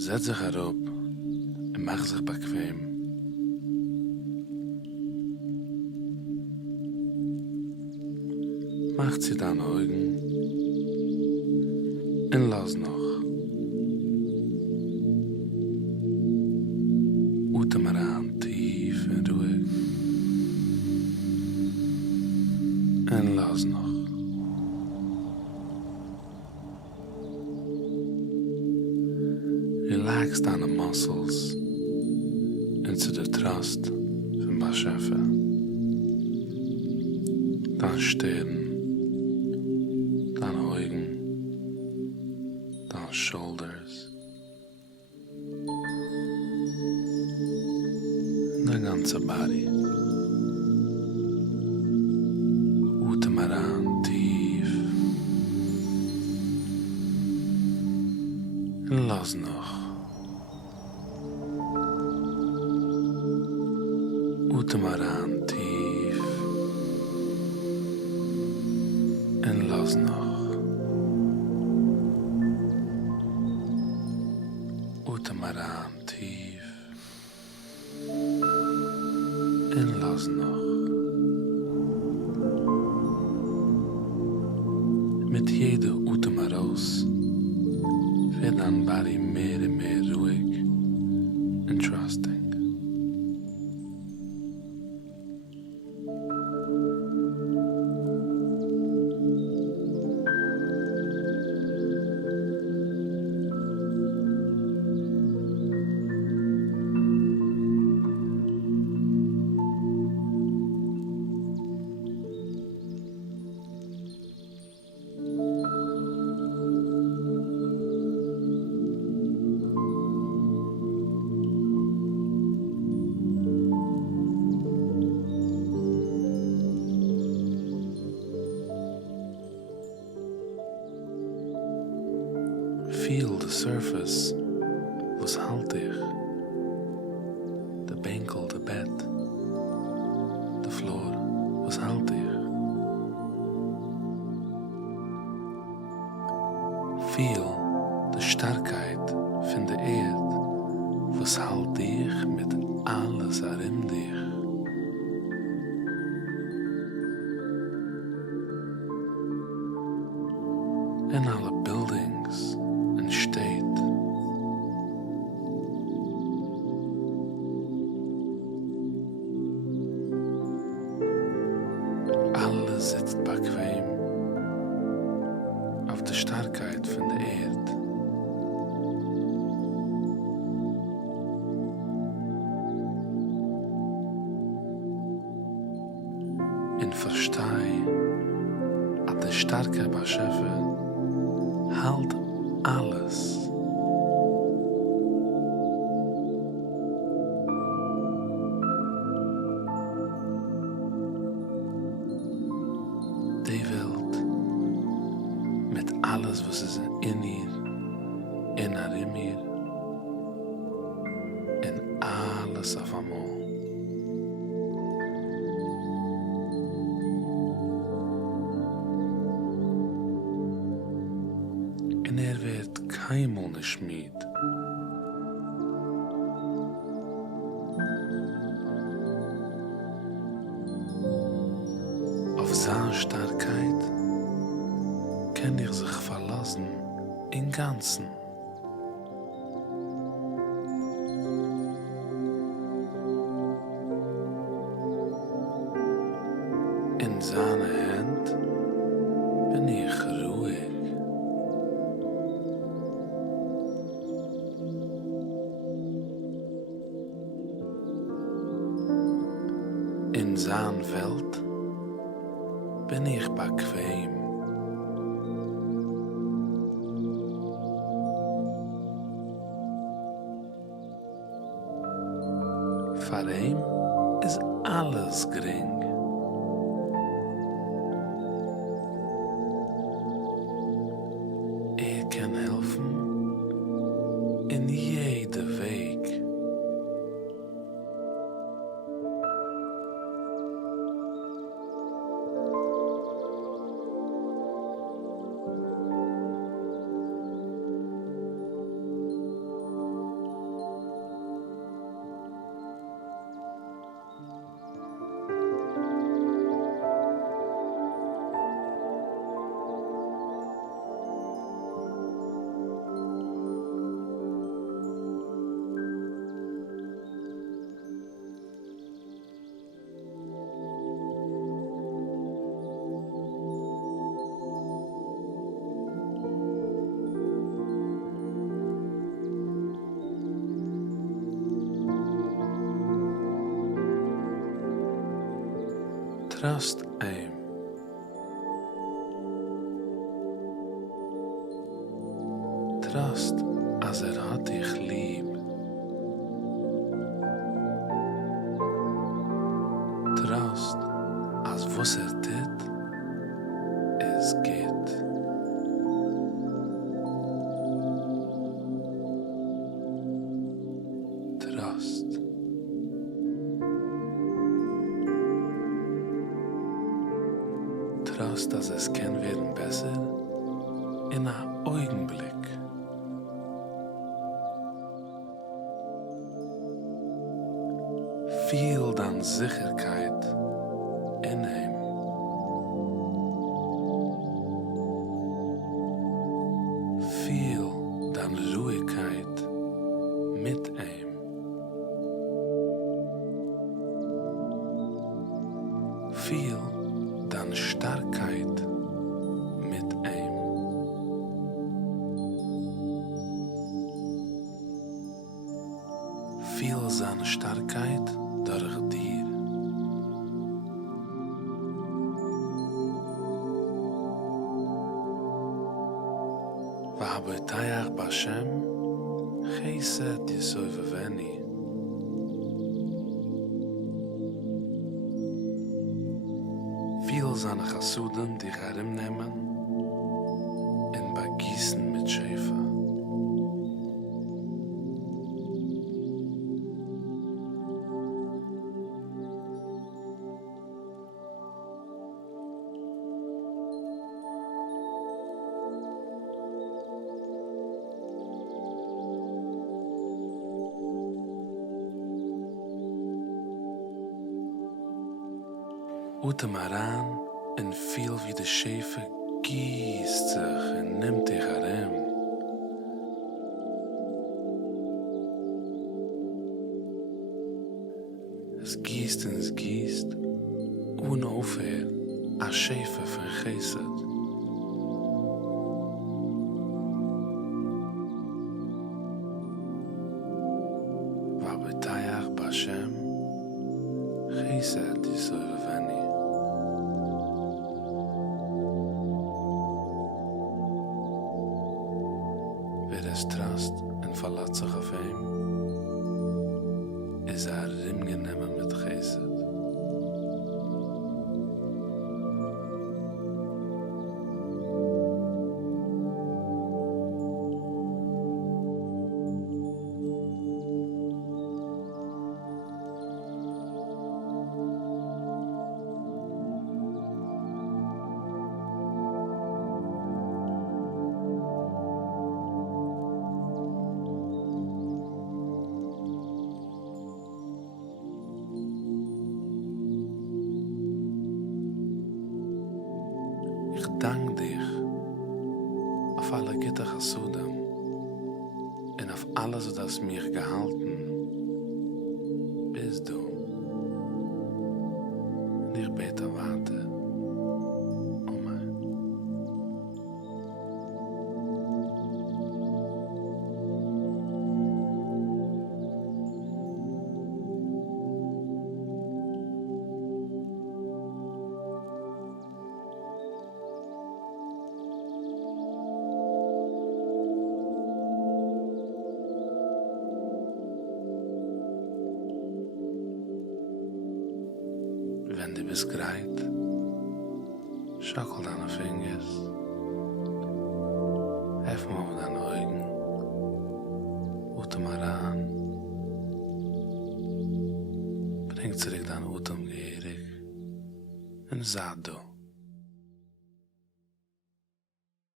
Setz dich herab und mach sich bequem. Mach zu deine Augen und lass noch. Atem heran, tief und ruhig. Und lass noch. Relax deine muscles into the trust von Bashefa. Deine Stirn, deine Augen, deine shoulders, dein ganzer Body. Atem heran, tief. Und lass noch. Atem heran, tief. Und lass noch. Atem heran, tief. Und lass noch. Mit jeder Atem heraus wird dein Body mehr und mehr ruhig und trusting. Feel the surface was haltig, the benkel, the bed, the floor was haltig. Feel the Starkheit von der Erd, was halt dich mit alles arim dich. In alle buildings and state. Alles sitzt bequem auf der Starkheit von der Erde. Und versteh, dass der starke Bashefa halt alles. Die Welt mit alles, was ist in ihr, in ihr, in alles auf einmal. Und wird keinmal nicht schmied. Auf seine Starkheit kann sich verlassen im Ganzen. In seiner Hand bin ich ruhig. In seiner Welt bin ich bequem. Für ihn ist alles gering. Kann helfen in jeder Weg. Trust ihm. Trust, als hat dich lieb. Trust, als was tut, es geht. Trust. Trust, dass es kann werden besser in einem Augenblick. Fühl dann Sicherheit in ihm. Fühl dann Ruhigkeit mit ihm. Fühl dann Starkheit mit ihm. Fühl seine Starkheit durch dir. V'habotayach b'Hashem chesed yisoveveni. Viel seine Chassuden dich herimnehmen und begießen mit Schäfer. Utem heran en viel wie de Schäfer gießt sich und nimmt dich herim. Es gießt, ohne Aufhör, als Schäfer von Chesed. V'habotayach b'Hashem chesed yisoveveni. Wer es trust en verlaat sich auf ihm, is rimgenommen mit Chesed. Ich danke dich auf alle Gitter Chassudam und auf alles, das mir gehalten bist du. Und ich bete warte. Amen. Wenn du bist bereit, schaukel deine Fingers, öffne mal deine Augen, Utem heran, bring zurück deinen Utem gierig und sag du.